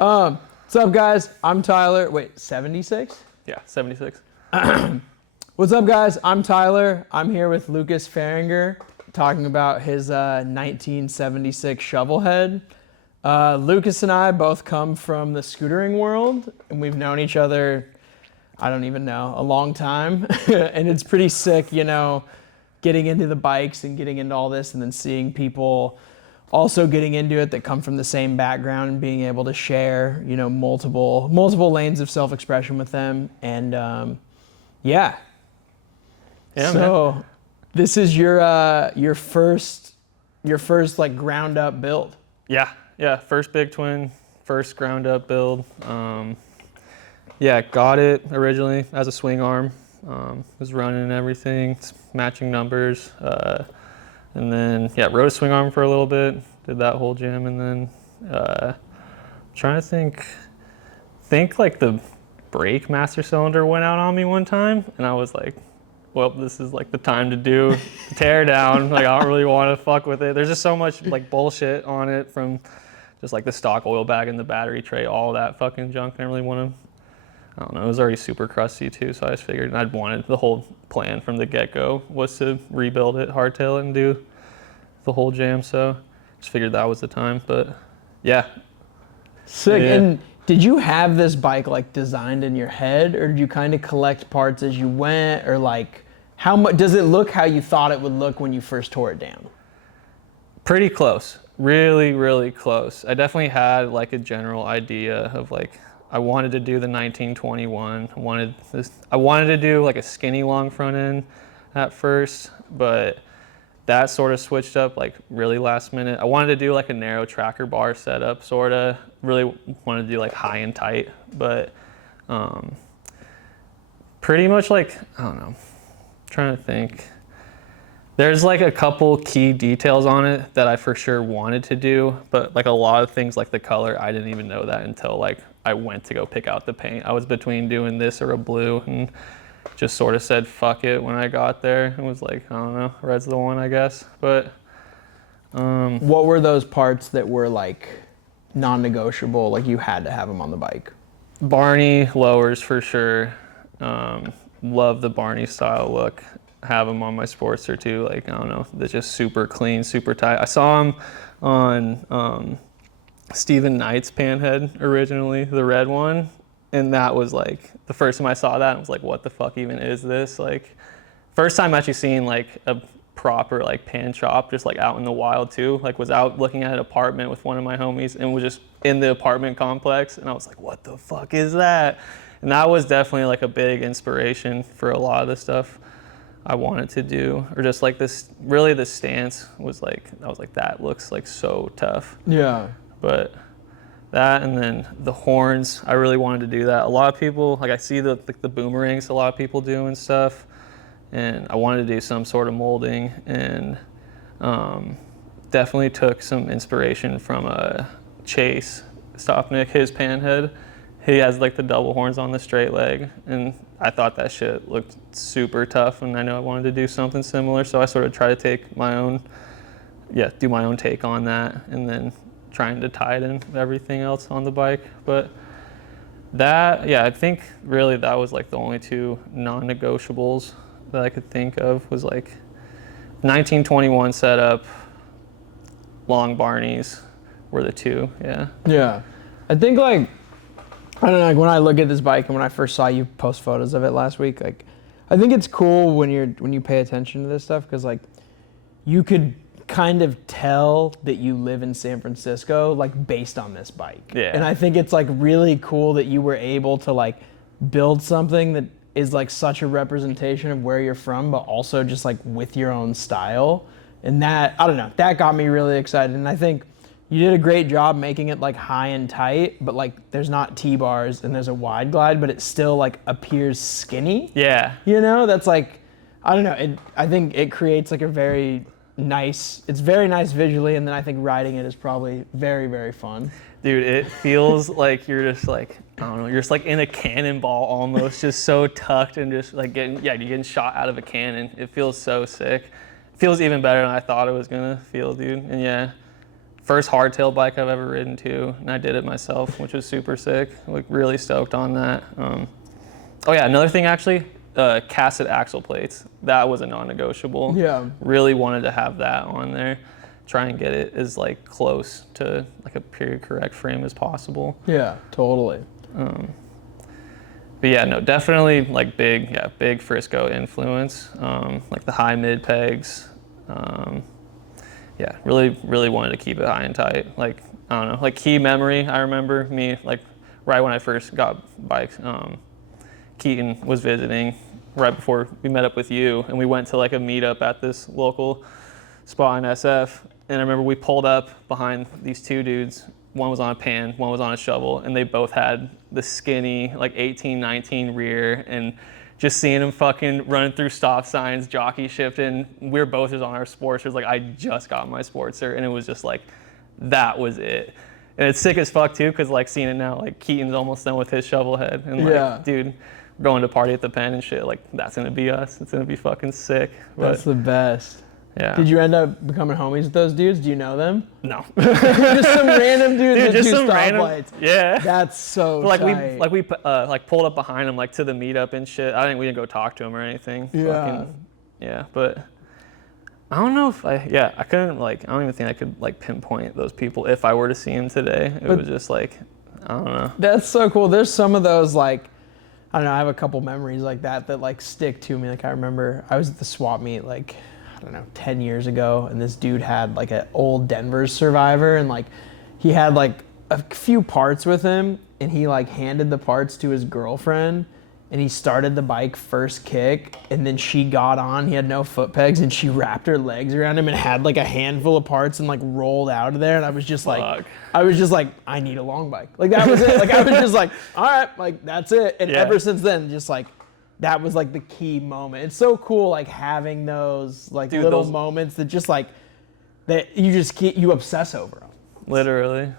What's up, guys? I'm Tyler. Wait, 76? Yeah, 76. What's up, guys? I'm Tyler. I'm here with Lucas Fehringer talking about his 1976 Shovelhead. Lucas and I both come from the scootering world, and we've known each other, I don't even know, a long time. And it's pretty sick, you know, getting into the bikes and getting into all this and then seeing people also getting into it that come from the same background and being able to share, you know, multiple lanes of self-expression with them. And yeah. So man. This is your first like ground up build. Yeah, first big twin, first ground up build. Yeah, got it originally as a swing arm. Was running and everything, matching numbers. And then, yeah, rode a swing arm for a little bit, did that whole jam, and then trying to think like the brake master cylinder went out on me one time, and I was like, well, this is like the time to do tear down. Like, I don't really want to fuck with it. There's just so much like bullshit on it, from just like the stock oil bag and the battery tray, all that fucking junk. I didn't really want to, I don't know, it was already super crusty too, so I just figured I'd wanted, the whole plan from the get-go was to rebuild it, hardtail it, and do the whole jam, so just figured that was the time. But yeah. Sick. Yeah. And did you have this bike like designed in your head, or did you kind of collect parts as you went, or like how much does it look how you thought it would look when you first tore it down? Pretty close, really close. I definitely had like a general idea of like, I wanted to do the 1921. I wanted to do like a skinny long front end at first, but that sort of switched up like really last minute. I wanted to do like a narrow tracker bar setup, sort of. Really wanted to do like high and tight, but pretty much like, I don't know, I'm trying to think. There's like a couple key details on it that I for sure wanted to do, but like a lot of things like the color, I didn't even know that until like I went to go pick out the paint. I was between doing this or a blue, and just sort of said fuck it when I got there. It was like, I don't know, red's the one, I guess. But what were those parts that were like non-negotiable, like you had to have them on the bike? Barney lowers for sure. Love the Barney style look. Have them on my Sportster too. Like, I don't know, they're just super clean, super tight. I saw them on Stephen Knight's panhead originally, the red one, and that was like the first time I saw that, I was like, what the fuck even is this? Like, first time actually seeing like a proper like pan shop just like out in the wild too. Like, was out looking at an apartment with one of my homies and was just in the apartment complex, and I was like, what the fuck is that? And that was definitely like a big inspiration for a lot of the stuff I wanted to do, or just like this, really the stance was like, I was like, that looks like so tough. Yeah. But that, and then the horns, I really wanted to do that. A lot of people, like I see the boomerangs a lot of people do and stuff, and I wanted to do some sort of molding, and definitely took some inspiration from Chase Stopnick, his panhead. He has like the double horns on the straight leg, and I thought that shit looked super tough, and I know I wanted to do something similar, so I sort of try to take my own, do my own take on that, and then trying to tie it in with everything else on the bike. But that, yeah, I think really that was like the only two non-negotiables that I could think of, was like 1921 setup, long Barneys were the two, yeah. Yeah. I think like, I don't know, like when I look at this bike and when I first saw you post photos of it last week, like I think it's cool when you pay attention to this stuff, because like you could kind of tell that you live in San Francisco like based on this bike. Yeah. And I think it's like really cool that you were able to like build something that is like such a representation of where you're from, but also just like with your own style. And that, I don't know, that got me really excited. And I think you did a great job making it like high and tight, but like there's not T-bars and there's a wide glide, but it still like appears skinny. Yeah. You know, that's like, I don't know, I think it creates like a very nice, it's very nice visually, and then I think riding it is probably very, very fun. Dude, it feels like you're just like, I don't know, you're just like in a cannonball almost, just so tucked and just like you're getting shot out of a cannon. It feels so sick. It feels even better than I thought it was gonna feel, dude. And yeah, First hardtail bike I've ever ridden too, and I did it myself, which was super sick. Like really stoked on that. Oh yeah, another thing actually, casted axle plates. That was a non-negotiable. Yeah. Really wanted to have that on there. Try and get it as like close to like a period correct frame as possible. Yeah, totally. But yeah, no, definitely like big Frisco influence. Like the high mid pegs. Yeah, really wanted to keep it high and tight. Like, I don't know, like key memory, I remember me, like right when I first got bikes, Keaton was visiting right before we met up with you, and we went to like a meetup at this local spot in SF, and I remember we pulled up behind these two dudes. One was on a pan, one was on a shovel, and they both had the skinny, like 18, 19 rear, and just seeing them fucking running through stop signs, jockey shifting. We were both just on our Sportsters. Like, I just got my Sportster, and it was just like, that was it. And it's sick as fuck too, because like seeing it now, like Keaton's almost done with his Shovelhead, and like, dude, we're going to party at the pen and shit. Like, that's gonna be us. It's gonna be fucking sick. That's the best. Yeah. Did you end up becoming homies with those dudes? Do you know them? No. Just some random dudes Dude, with just two some random, stoplights. yeah. That's so like tight. we pulled up behind him like to the meetup and shit. I think we didn't go talk to him or anything. Yeah. Yeah, but I don't know if I couldn't like, I don't even think I could like pinpoint those people if I were to see him today. It was just like, I don't know. That's so cool. There's some of those like, I don't know, I have a couple memories like that like stick to me. Like I remember I was at the swap meet like, I don't know, 10 years ago, and this dude had like an old Denver's Survivor, and like he had like a few parts with him, and he like handed the parts to his girlfriend, and he started the bike first kick, and then she got on, he had no foot pegs, and she wrapped her legs around him and had like a handful of parts and like rolled out of there, and I was just like, I need a long bike. Like that was it. Like I was just like, all right, like that's it. And ever since then, just like, that was like the key moment. It's so cool, like having those like little moments that just like that you obsess over them. Literally.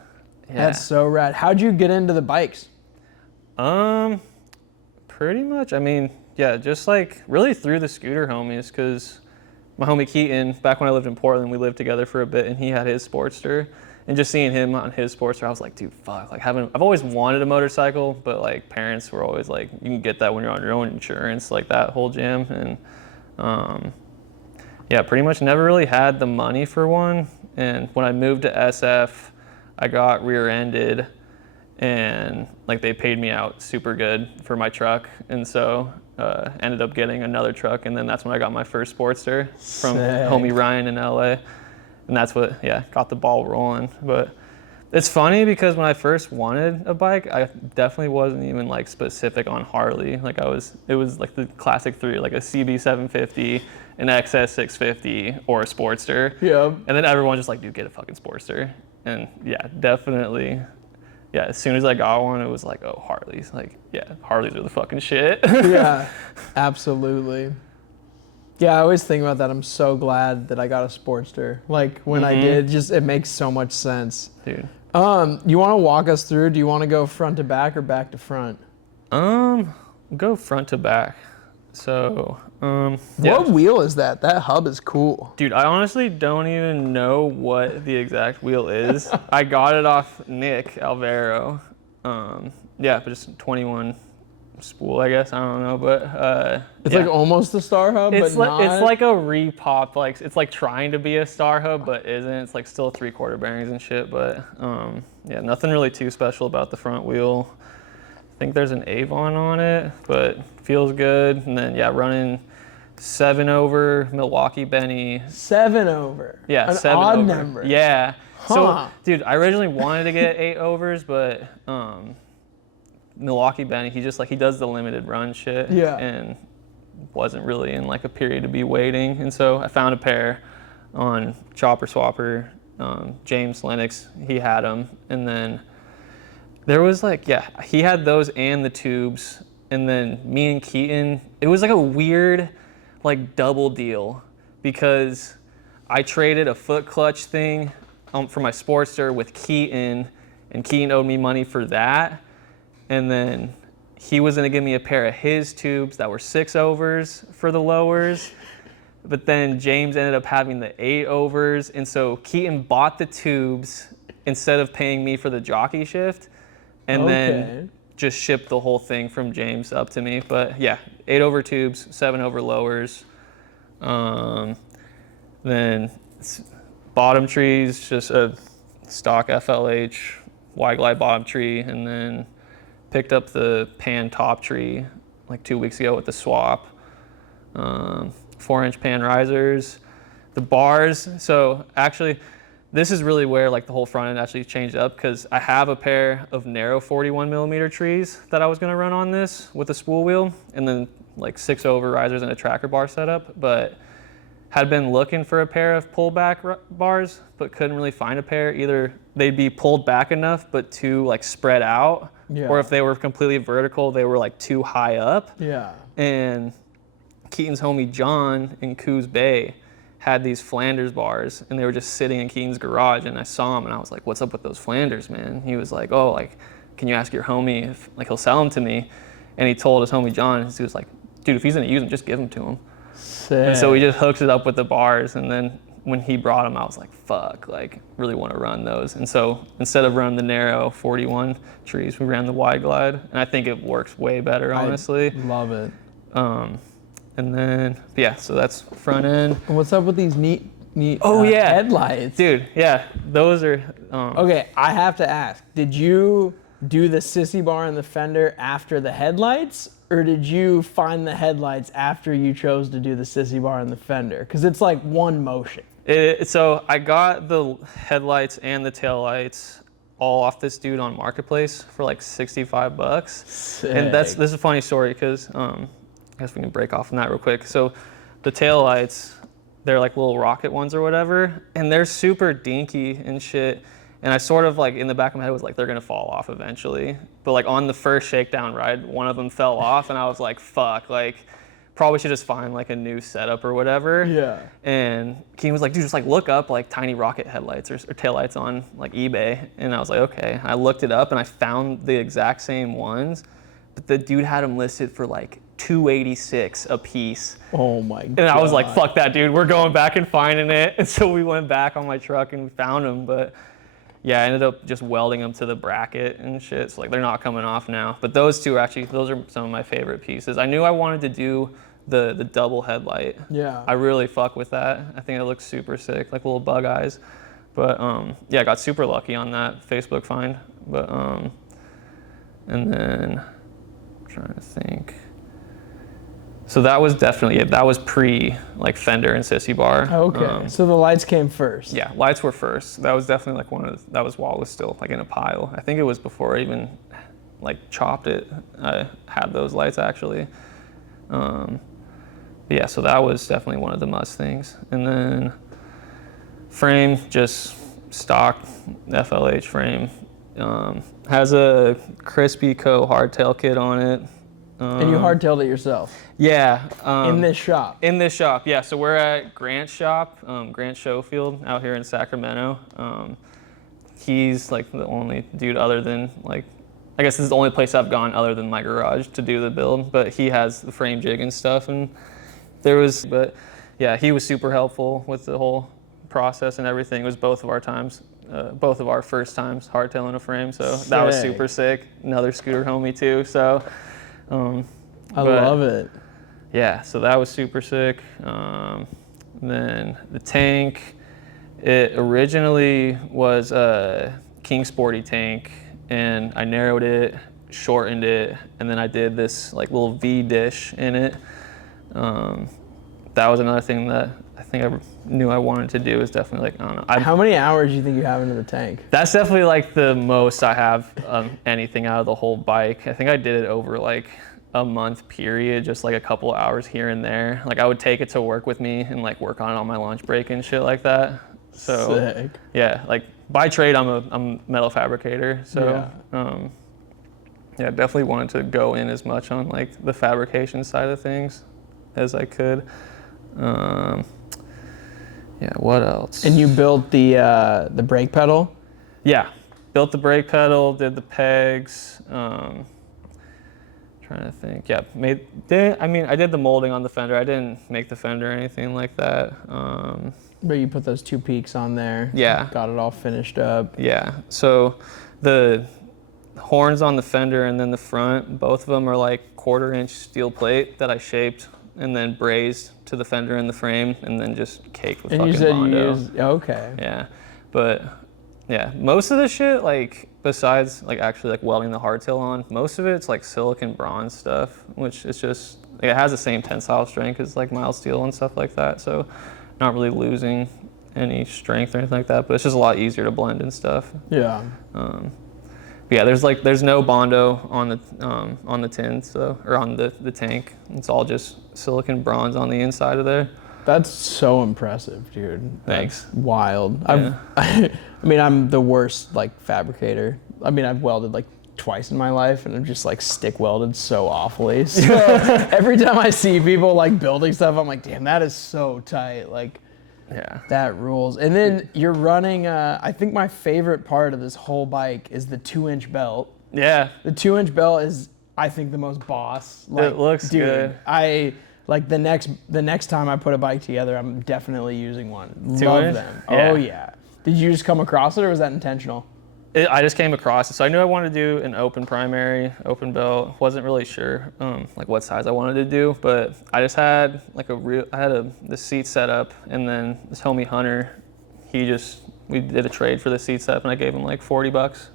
Yeah. That's so rad. How'd you get into the bikes? Pretty much. I mean, yeah, just like really through the scooter homies, because my homie Keaton, back when I lived in Portland, we lived together for a bit, and he had his Sportster. And just seeing him on his Sportster, I was like, dude, fuck. Like I've always wanted a motorcycle, but like parents were always like, you can get that when you're on your own insurance, like that whole jam. And yeah, pretty much never really had the money for one. And when I moved to SF, I got rear-ended, and like they paid me out super good for my truck. And so ended up getting another truck, and then that's when I got my first Sportster from homie Ryan in LA. And that's what, got the ball rolling. But it's funny because when I first wanted a bike, I definitely wasn't even like specific on Harley. Like it was like the classic three, like a CB750, an XS650, or a Sportster. Yeah. And then everyone's just like, dude, get a fucking Sportster. And yeah, definitely. Yeah, as soon as I got one, it was like, oh, Harleys. Like, yeah, Harleys are the fucking shit. Yeah, absolutely. Yeah, I always think about that. I'm so glad that I got a Sportster. Like when I did, just it makes so much sense. Dude. You want to walk us through? Do you want to go front to back or back to front? Go front to back. So, what wheel is that? That hub is cool. Dude, I honestly don't even know what the exact wheel is. I got it off Nick Alvaro. But just 21 spool, I guess. I don't know, but it's like almost a Star Hub, it's but like, not. It's like a repop, like it's like trying to be a Star Hub, but isn't. It's like still 3/4 bearings and shit. But nothing really too special about the front wheel. I think there's an Avon on it, but feels good. And then running 7-over Milwaukee Benny. 7-over. Yeah, an 7 odd over. number. Yeah. Huh. So, dude, I originally wanted to get 8-overs, but Milwaukee Benny, he does the limited run shit. Yeah. And wasn't really in like a period to be waiting. And so I found a pair on Chopper Swapper. James Lennox, he had them. And then there was he had those and the tubes. And then me and Keaton, it was like a weird like double deal, because I traded a foot clutch thing for my Sportster with Keaton, and Keaton owed me money for that. And then he was gonna give me a pair of his tubes that were 6-overs for the lowers. but then James ended up having the 8-overs, and so Keaton bought the tubes instead of paying me for the jockey shift, and then just shipped the whole thing from James up to me. But yeah, 8-over tubes, 7-over lowers. Then bottom trees, just a stock FLH Y-glide bottom tree, and then picked up the pan top tree like 2 weeks ago with the swap. 4-inch pan risers. The bars, so actually this is really where like the whole front end actually changed up, because I have a pair of narrow 41 millimeter trees that I was gonna run on this with a spool wheel, and then like 6-over risers and a tracker bar setup, but had been looking for a pair of pullback bars, but couldn't really find a pair. Either they'd be pulled back enough, but too like spread out, or if they were completely vertical, they were like too high up. Yeah. And Keaton's homie John in Coos Bay had these Flanders bars, and they were just sitting in Keaton's garage, and I saw them and I was like, what's up with those Flanders, man? He was like, oh, like, can you ask your homie if like he'll sell them to me? And he told his homie John, he was like, dude, if he's gonna use them, just give them to him. Sick. And so we just hooked it up with the bars, and then when he brought them, I was like, fuck, like really want to run those. And so instead of running the narrow 41 trees, we ran the wide glide, and I think it works way better, honestly. I love it. And then, yeah, so that's front end. And what's up with these neat headlights? Dude, yeah, those are... Okay, I have to ask, did you do the Sissy bar and the fender after the headlights, or did you find the headlights after you chose to do the Sissy bar and the fender? Because it's like one motion. So I got the headlights and the taillights all off this dude on Marketplace for like $65. Sick. And this is a funny story, because... I guess we can break off on that real quick. So the tail lights, they're like little rocket ones or whatever, and they're super dinky and shit. And I sort of like in the back of my head was like, they're gonna fall off eventually. But like on the first shakedown ride, one of them fell off, and I was like, fuck, like probably should just find like a new setup or whatever. Yeah. And Keen was like, dude, just like look up like tiny rocket headlights or tail lights on like eBay. And I was like, okay. I looked it up and I found the exact same ones, but the dude had them listed for like $286 a piece. Oh my god. And I was like, fuck that, dude. We're going back and finding it. And so we went back on my truck and we found them. But yeah, I ended up just welding them to the bracket and shit. So like they're not coming off now. But those two are those are some of my favorite pieces. I knew I wanted to do the double headlight. Yeah. I really fuck with that. I think it looks super sick, like little bug eyes. But yeah, I got super lucky on that Facebook find. But and then I'm trying to think. So that was definitely, that was pre like fender and Sissy bar. Okay, so the lights came first. Yeah, lights were first. That was definitely like that was while it was still like in a pile. I think it was before I even like chopped it. I had those lights actually. Yeah, so that was definitely one of the must things. And then frame, just stock FLH frame. Has a Crispy Co. hardtail kit on it. And you hardtailed it yourself? Yeah. In this shop? In this shop, yeah. So we're at Grant's shop, Grant Schofield out here in Sacramento. He's like the only dude other than like, I guess this is the only place I've gone other than my garage to do the build, but he has the frame jig and stuff. And but yeah, he was super helpful with the whole process and everything. It was both of our first times hardtailing a frame. So sick. That was super sick. Another scooter homie too. So, I love it. Yeah, so that was super sick. Then the tank, it originally was a King Sporty tank, and I narrowed it, shortened it, and then I did this like little V dish in it. That was another thing that I think I knew I wanted to do, is definitely like, I don't know. How many hours do you think you have into the tank? That's definitely like the most I have anything out of the whole bike. I think I did it over like a month period, just like a couple hours here and there. Like I would take it to work with me and like work on it on my lunch break and shit like that. So sick. Yeah, like by trade I'm a metal fabricator. So yeah, definitely wanted to go in as much on like the fabrication side of things as I could. Yeah, what else? And you built the brake pedal? Yeah, built the brake pedal, did the pegs. Trying trying to think. Yeah, I did the molding on the fender. I didn't make the fender or anything like that. But you put those 2 peaks on there. Yeah. Got it all finished up. Yeah. So the horns on the fender and then the front, both of them are like 1/4-inch steel plate that I shaped and then brazed to the fender and the frame and then just caked with fucking Bondo. And you said you used, okay. Yeah. But yeah, most of the shit, like besides like actually like welding the hardtail on, most of it's like silicon bronze stuff, which is just, like, it has the same tensile strength as like mild steel and stuff like that. So not really losing any strength or anything like that, but it's just a lot easier to blend and stuff. Yeah. But yeah, there's no Bondo on the tin, so, or on the tank. It's all just silicon bronze on the inside of there. That's so impressive, dude. Thanks. That's wild. Yeah. I mean, I'm the worst like fabricator. I mean, I've welded like twice in my life, and I'm just like stick welded so awfully. So every time I see people like building stuff, I'm like, damn, that is so tight. Like, yeah, that rules. And then you're running. I think my favorite part of this whole bike is the 2-inch belt. Yeah. The 2-inch belt is, I think, the most boss. Like, it looks dude, good. I like the next time I put a bike together, I'm definitely using one. 2 Love inch? them. Yeah. Oh yeah. Did you just come across it, or was that intentional? I just came across it, so I knew I wanted to do an open primary, open belt. Wasn't really sure like what size I wanted to do, but I just had like the seat set up, and then this homie Hunter, we did a trade for the seat setup, and I gave him like $40.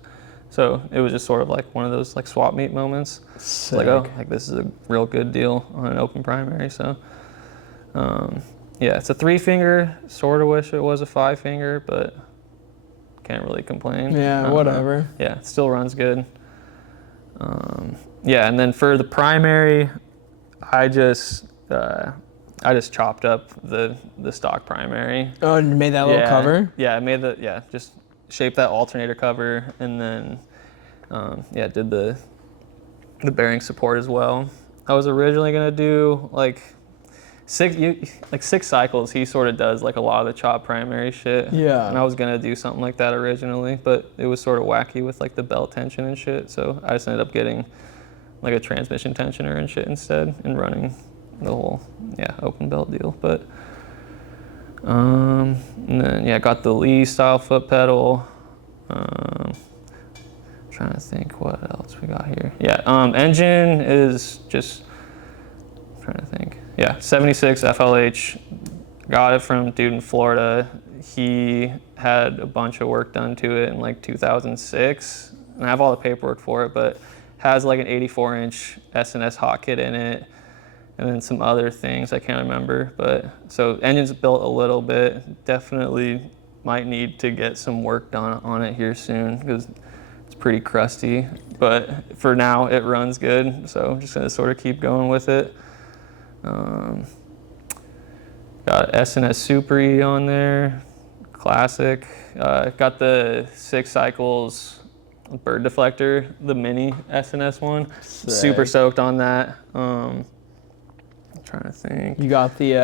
So it was just sort of like one of those like swap meet moments. Sick. Like, oh, like this is a real good deal on an open primary. So yeah, it's a 3-finger. Sort of wish it was a 5-finger, but can't really complain. Yeah, whatever. Yeah, it still runs good. Yeah, and then for the primary, I just chopped up the stock primary. Oh, and you made that little cover? Yeah, I made just shaped that alternator cover, and then did the bearing support as well. I was originally gonna do like 6 cycles. He sort of does like a lot of the chop primary shit. Yeah. And I was gonna do something like that originally, but it was sort of wacky with like the belt tension and shit. So I just ended up getting like a transmission tensioner and shit instead, and running the whole open belt deal. But and then got the Lee style foot pedal. Trying to think what else we got here. Engine is just trying to think. 76 FLH. Got it from a dude in Florida. He had a bunch of work done to it in like 2006, and I have all the paperwork for it, but has like an 84-inch S&S hot kit in it, and then some other things I can't remember. But so engine's built a little bit. Definitely might need to get some work done on it here soon, because it's pretty crusty. But for now, it runs good, so I'm just gonna sort of keep going with it. Got S&S Super E on there, classic. Got the 6 cycles bird deflector, the mini S&S one. Sick. Super stoked on that. I'm trying to think. You got the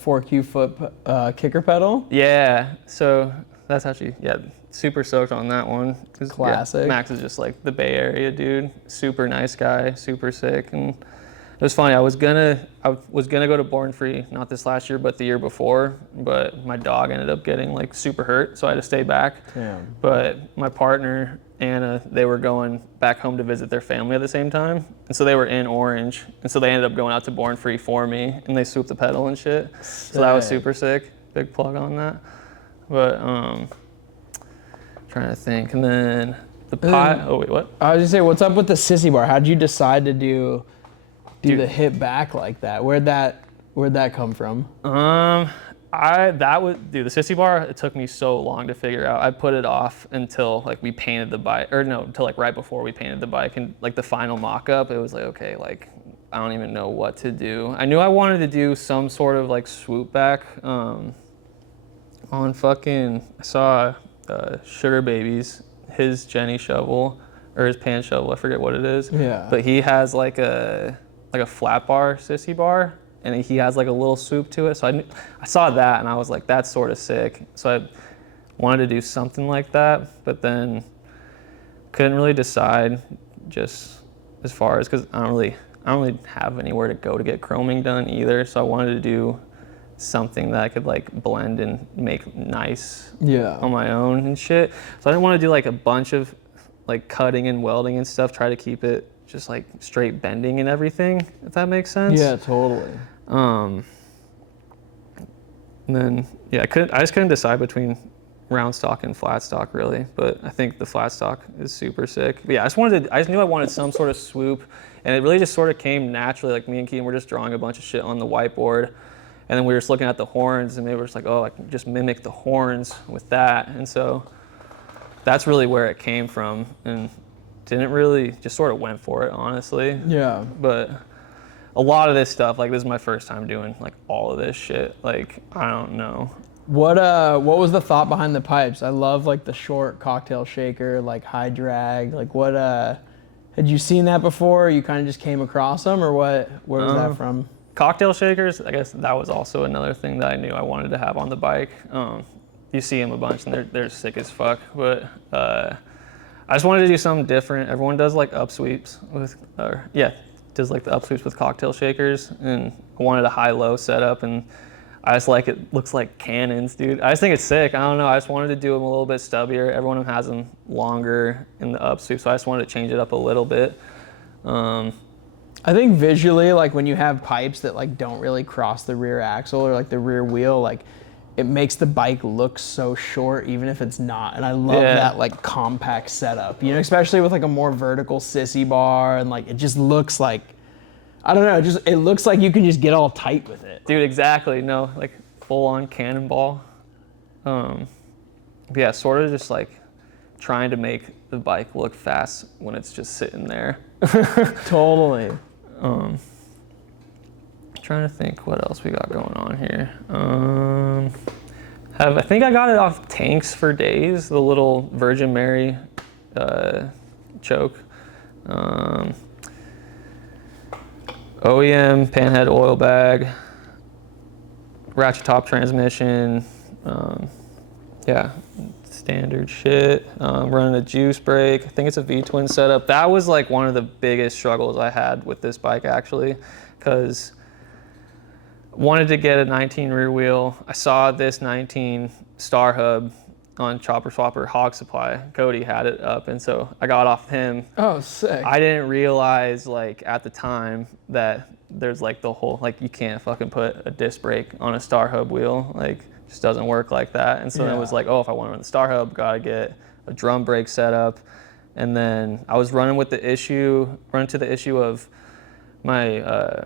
4Q foot kicker pedal? Yeah, so that's actually, super stoked on that one. Classic. Max is just like the Bay Area dude. Super nice guy, super sick. And it was funny, I was gonna go to Born Free, not this last year, but the year before, but my dog ended up getting like super hurt, so I had to stay back. Damn. But my partner, Anna, they were going back home to visit their family at the same time, and so they were in Orange, and so they ended up going out to Born Free for me, and they swooped the pedal and shit. Sick. So that was super sick. Big plug on that. But trying to think, and then the pot. Oh wait, what? I was gonna say, what's up with the Sissy bar? How'd you decide to do the hip back like that? Where'd that come from? The Sissy bar, it took me so long to figure out. I put it off until like we painted the bike, until like right before we painted the bike, and like the final mock-up, it was like, okay, like I don't even know what to do. I knew I wanted to do some sort of like swoop back on I saw Sugar Babies, his Jenny shovel, or his pan shovel, I forget what it is. Yeah. But he has like a flat bar Sissy bar, and he has like a little swoop to it. So I saw that, and I was like, that's sort of sick. So I wanted to do something like that, but then couldn't really decide, just as far as, because I don't really I don't really have anywhere to go to get chroming done either. So I wanted to do something that I could like blend and make nice on my own and shit. So I didn't want to do like a bunch of like cutting and welding and stuff, try to keep it just like straight bending and everything, if that makes sense. Yeah, totally. And then yeah, I just couldn't decide between round stock and flat stock really, but I think the flat stock is super sick. But yeah, I just knew I wanted some sort of swoop, and it really just sort of came naturally. Like me and Keaton were just drawing a bunch of shit on the whiteboard, and then we were just looking at the horns, and they were just like, oh, I can just mimic the horns with that. And so that's really where it came from, and didn't really, just sort of went for it, honestly. Yeah. But a lot of this stuff, like this is my first time doing like all of this shit. Like, I don't know. What was the thought behind the pipes? I love like the short cocktail shaker, like high drag. Like what had you seen that before? You kind of just came across them, or what? Where was that from? Cocktail shakers, I guess that was also another thing that I knew I wanted to have on the bike. You see them a bunch and they're sick as fuck, but I just wanted to do something different. Everyone does like upsweeps with, does like the upsweeps with cocktail shakers, and I wanted a high-low setup, and I just like it looks like cannons, dude. I just think it's sick. I don't know. I just wanted to do them a little bit stubbier. Everyone has them longer in the upsweep, so I just wanted to change it up a little bit. I think visually, like when you have pipes that like don't really cross the rear axle or like the rear wheel, like it makes the bike look so short, even if it's not. And I love that like compact setup, you know, especially with like a more vertical Sissy bar, and like it just looks like, I don't know, it looks like you can just get all tight with it. Dude, exactly. No, like full on cannonball. Yeah, sort of just like trying to make the bike look fast when it's just sitting there. Totally. Trying to think what else we got going on here. I think I got it off Tanks for Days, the little Virgin Mary choke. OEM panhead oil bag, ratchet top transmission, standard shit. Running a juice brake. I think it's a V-twin setup. That was like one of the biggest struggles I had with this bike actually, because wanted to get a 19 rear wheel. I saw this 19 Star Hub on Chopper Swapper Hawg Supply. Cody had it up, and so I got off him. Oh, sick. I didn't realize like at the time that there's like the whole, like you can't fucking put a disc brake on a Star Hub wheel. Like just doesn't work like that. And so then it was like, oh, if I want to run the Star Hub, gotta get a drum brake setup. And then I was running to the issue of my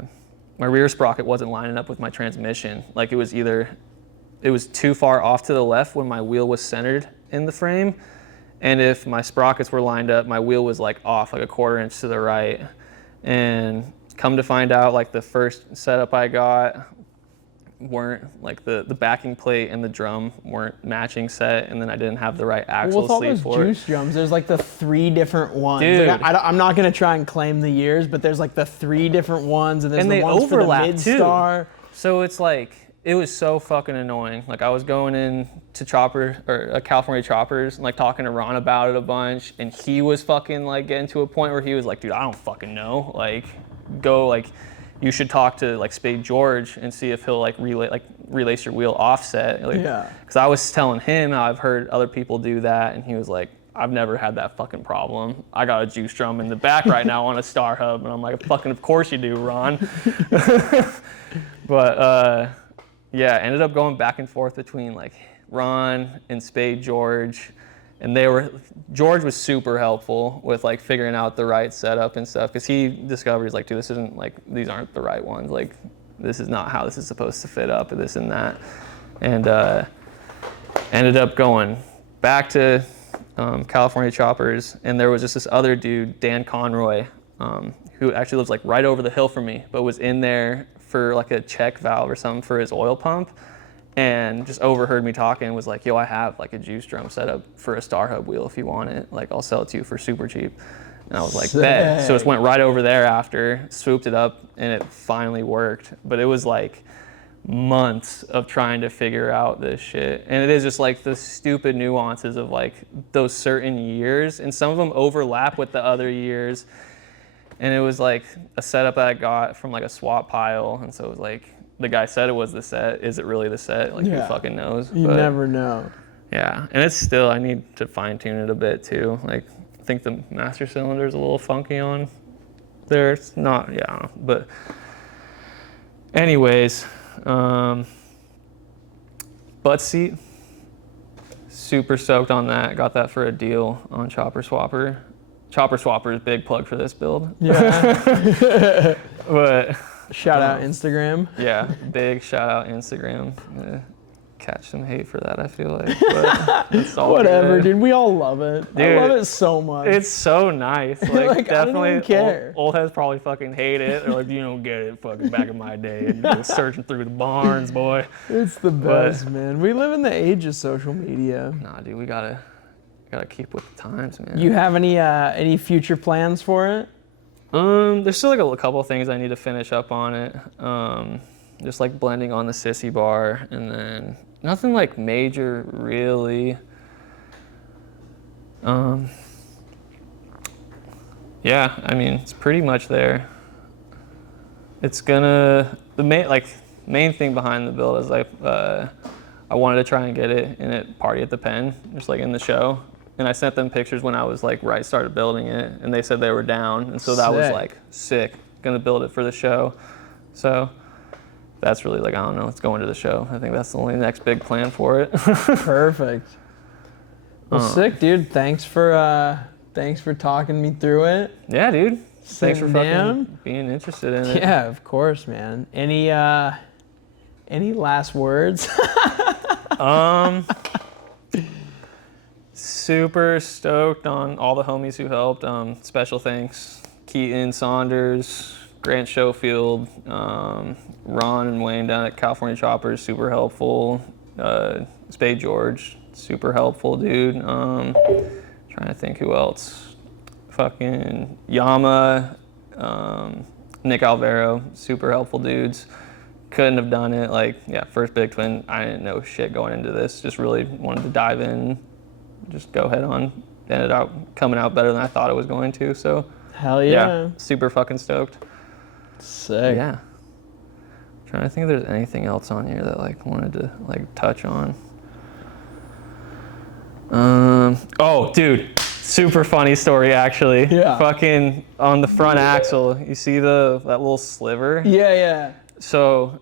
rear sprocket wasn't lining up with my transmission. Like it was too far off to the left when my wheel was centered in the frame. And if my sprockets were lined up, my wheel was like off like a 1/4 inch to the right. And come to find out, like the first setup I got weren't like the backing plate and the drum weren't matching set, and then I didn't have the right axle with all sleeve those for juice drums, there's like the 3 different ones. Dude. Like, I'm not gonna try and claim the years, but there's like the 3 different ones, and there's And the they ones overlap, for the mid-star. So it's like, it was so fucking annoying. Like I was going in to California Choppers and like talking to Ron about it a bunch, and he was fucking like getting to a point where he was like, dude, I don't fucking know. Like go, like you should talk to like Spade George and see if he'll like relace your wheel offset. Like, because I was telling him how I've heard other people do that, and he was like, I've never had that fucking problem. I got a juice drum in the back right now on a Star Hub, and I'm like, fucking of course you do, Ron. But ended up going back and forth between like Ron and Spade George, and George was super helpful with like figuring out the right setup and stuff, because he discovered, he's like, dude, this isn't like, these aren't the right ones. Like this is not how this is supposed to fit up, and this and that. And ended up going back to California Choppers, and there was just this other dude, Dan Conroy, who actually lives like right over the hill from me, but was in there for like a check valve or something for his oil pump, and just overheard me talking and was like, yo, I have like a juice drum set up for a Star Hub wheel if you want it. Like I'll sell it to you for super cheap. And I was like, bet. So it went right over there after, swooped it up, and it finally worked. But it was like months of trying to figure out this shit. And it is just like the stupid nuances of like those certain years, and some of them overlap with the other years. And it was like a setup that I got from like a swap pile. And so it was like, the guy said it was the set. Is it really the set? Like, who fucking knows? You never know. Yeah, and it's still, I need to fine tune it a bit too. Like, I think the master cylinder is a little funky on there. It's not, yeah, I don't know. But anyways, butt seat, super stoked on that. Got that for a deal on Chopper Swapper. Chopper Swapper is big plug for this build. Yeah. But shout out Instagram. Yeah, big shout out Instagram. Catch some hate for that, I feel like. But it's all whatever, good. dude. We all love it. Dude, I love it so much. It's so nice. Like, I definitely, don't even care. Old heads probably fucking hate it. They're like, you don't get it. Fucking back in my day, and you're searching through the barns, boy. It's the best, man. We live in the age of social media. Nah, dude, we gotta keep with the times, man. You have any future plans for it? There's still like a couple of things I need to finish up on it. Just like blending on the Sissy bar, and then nothing like major really. Yeah, I mean, it's pretty much there. It's gonna, the main thing behind the build is like, I wanted to try and get it in at Party at the Pen, just like in the show. And I sent them pictures when I was like started building it, and they said they were down. And so that was like sick, gonna build it for the show. So that's really like, I don't know, it's going to the show. I think that's the only next big plan for it. Perfect. Well, sick, dude. Thanks for talking me through it. Yeah, dude. Thanks for fucking being interested in it. Yeah, of course, man. Any last words? Super stoked on all the homies who helped. Special thanks, Keaton, Saunders, Grant Schofield, Ron and Wayne down at California Choppers, super helpful. Spade George, super helpful, dude. Trying to think who else. Fucking Yama, Nick Alvaro, super helpful dudes. Couldn't have done it. Like, yeah, first big twin, I didn't know shit going into this. Just really wanted to dive in, just go head on. Ended up coming out better than I thought it was going to, so. Hell yeah. Super fucking stoked. Sick. Yeah. Trying to think if there's anything else on here that like wanted to like touch on. Oh, dude, super funny story actually. Yeah. Fucking on the front axle, you see that little sliver? Yeah, yeah. So,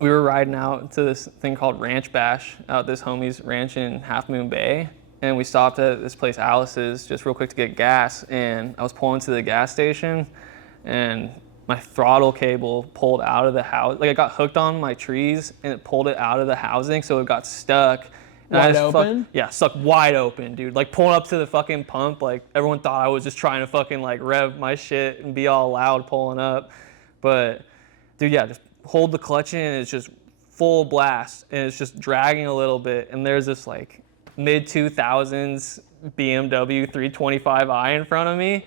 we were riding out to this thing called Ranch Bash out this homie's ranch in Half Moon Bay. And we stopped at this place, Alice's, just real quick to get gas. And I was pulling to the gas station, and my throttle cable pulled out of the house. Like, I got hooked on my trees, and it pulled it out of the housing, so it got stuck. And wide open? Yeah, stuck wide open, dude. Like, pulling up to the fucking pump, like, everyone thought I was just trying to fucking, like, rev my shit and be all loud pulling up. But, dude, yeah, just hold the clutch in, and it's just full blast, and it's just dragging a little bit. And there's this, like, mid-2000s BMW 325i in front of me.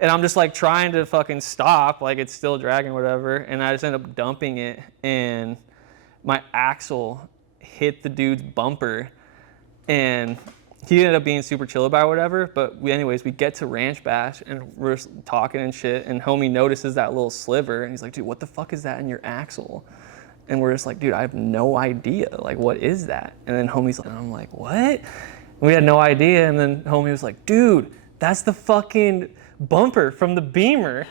And I'm just, like, trying to fucking stop, like, it's still dragging, whatever. And I just end up dumping it, and my axle hit the dude's bumper. And he ended up being super chill about it, whatever. But we get to Ranch Bash, and we're talking and shit, and homie notices that little sliver, and he's like, dude, what the fuck is that in your axle? And we're just like, dude, I have no idea. Like, what is that? And then homie's like, and I'm like, what? And we had no idea, and then homie was like, dude, that's the fucking bumper from the Beamer.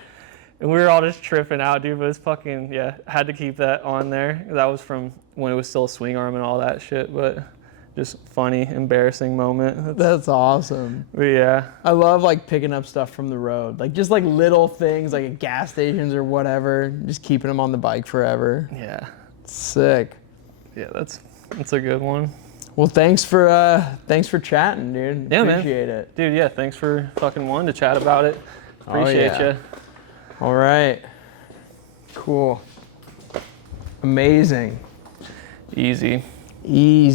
And we were all just tripping out, dude, but it's fucking, yeah, had to keep that on there. That was from when it was still a swing arm and all that shit, but just funny, embarrassing moment. That's awesome. But yeah. I love like picking up stuff from the road. Like just like little things like at gas stations or whatever, just keeping them on the bike forever. Yeah. Sick. Yeah, that's a good one. Well, thanks for chatting, dude. Yeah, Appreciate man. it. Dude, yeah, thanks for fucking wanting to chat about it. Appreciate you. All right. Cool. Amazing. Easy. Easy.